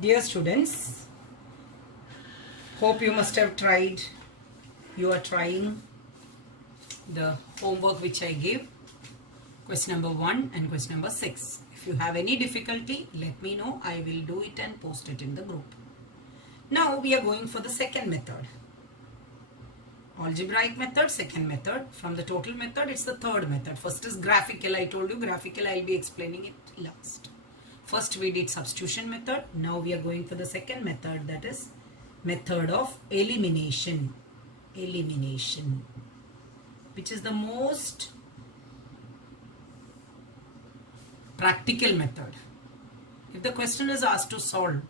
Dear students, hope you must have tried. You are trying the homework which I give. Question number 1 and question number 6. If you have any difficulty, let me know. I will do it and post it in the group. Now we are going for the second method. Algebraic method, second method. From the total method, it's the third method. First is graphical. I told you graphical. I'll be explaining it last. First we did substitution method. Now we are going for the second method, that is method of elimination. Elimination, which is the most practical method. If the question is asked to solve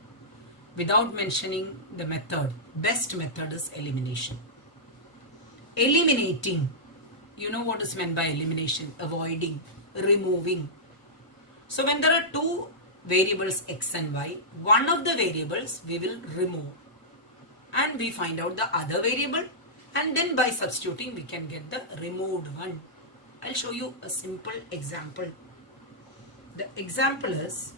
without mentioning the method, best method is elimination. Eliminating, you know what is meant by elimination: avoiding, removing. So when there are two variables x and y, one of the variables we will remove and we find out the other variable, and then by substituting we can get the removed one. I'll show you a simple example. The example is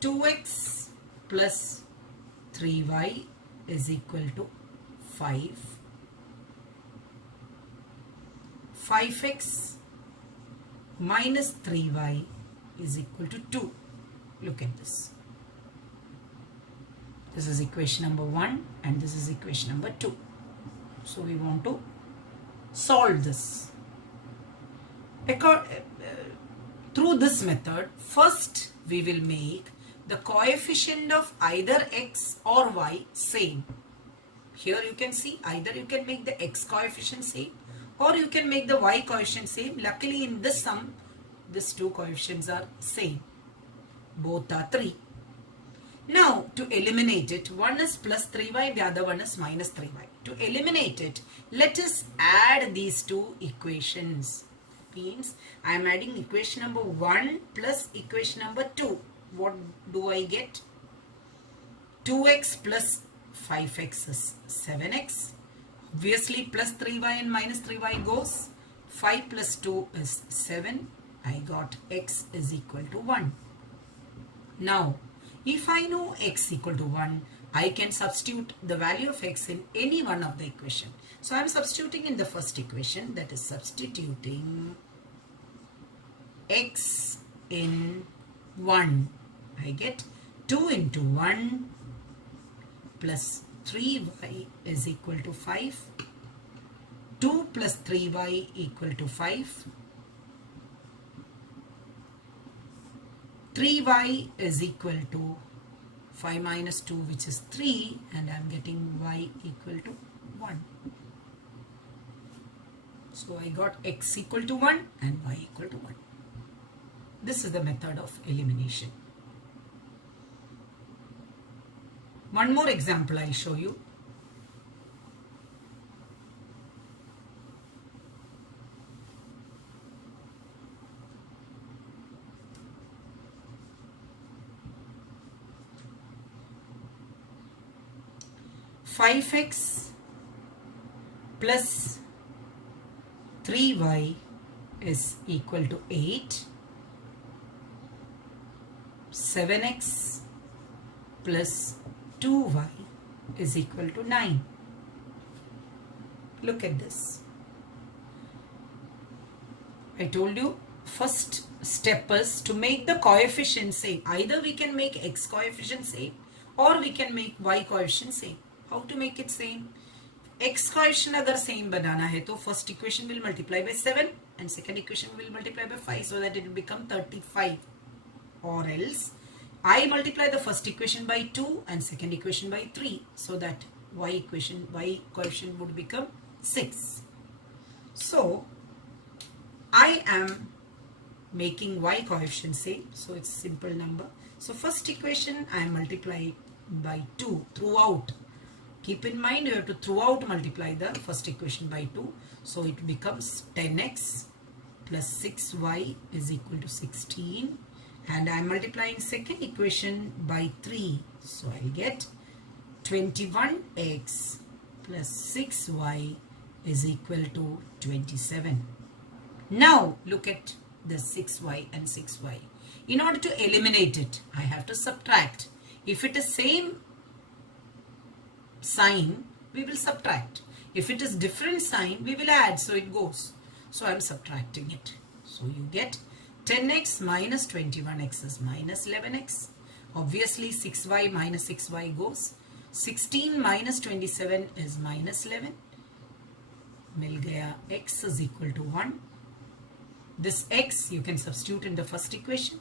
2x plus 3y is equal to 5. 5x minus 3y is equal to 2. Look at this. This is equation number 1 and this is equation number 2. So we want to solve this. Through this method, first we will make the coefficient of either x or y same. Here you can see either you can make the x coefficient same or you can make the y coefficient same. Luckily in this sum, these two coefficients are same. Both are 3. Now to eliminate it, one is plus 3y, the other one is minus 3y. To eliminate it, let us add these two equations. Means I am adding equation number 1 plus equation number 2. What do I get? 2x plus 5x is 7x. Obviously plus 3y and minus 3y goes. 5 plus 2 is 7. I got x is equal to 1. Now, if I know x equal to 1, I can substitute the value of x in any one of the equation. So I am substituting in the first equation, that is substituting x in 1. I get 2 into 1 plus 3y is equal to 5. 2 plus 3y equal to 5. 3y is equal to 5 minus 2, which is 3, and I am getting y equal to 1. So I got x equal to 1 and y equal to 1. This is the method of elimination. One more example I'll show you. Five x plus 3y is equal to 8. 7x plus 2y is equal to 9. Look at this. I told you first step is to make the coefficient same. Either we can make x coefficient same or we can make y coefficient same. How to make it same? X coefficient अगर same बनाना है तो first equation will multiply by 7 and second equation will multiply by 5 so that it will become 35. Or else I multiply the first equation by 2 and second equation by 3 so that y coefficient would become 6. So I am making y coefficient same, so it's simple number. So first equation I multiply by 2 throughout. Keep in mind you have to throughout multiply the first equation by 2. So it becomes 10x plus 6y is equal to 16. And I am multiplying second equation by 3. So I will get 21x plus 6y is equal to 27. Now look at the 6y and 6y. In order to eliminate it, I have to subtract. If it is same sign, we will subtract. If it is different sign, we will add. So it goes. So I am subtracting it. So you get 10x minus 21x is minus 11x. Obviously 6y minus 6y goes. 16 minus 27 is minus 11. मिल गया x is equal to 1. This x you can substitute in the first equation.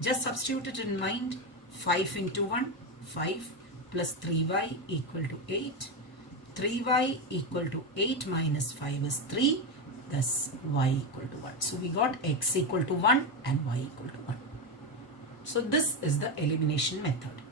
Just substitute it in mind. 5 into 1, 5 plus 3y equal to 8. 3y equal to 8 minus 5 is 3. Thus y equal to 1. So we got x equal to 1 and y equal to 1. So this is the elimination method.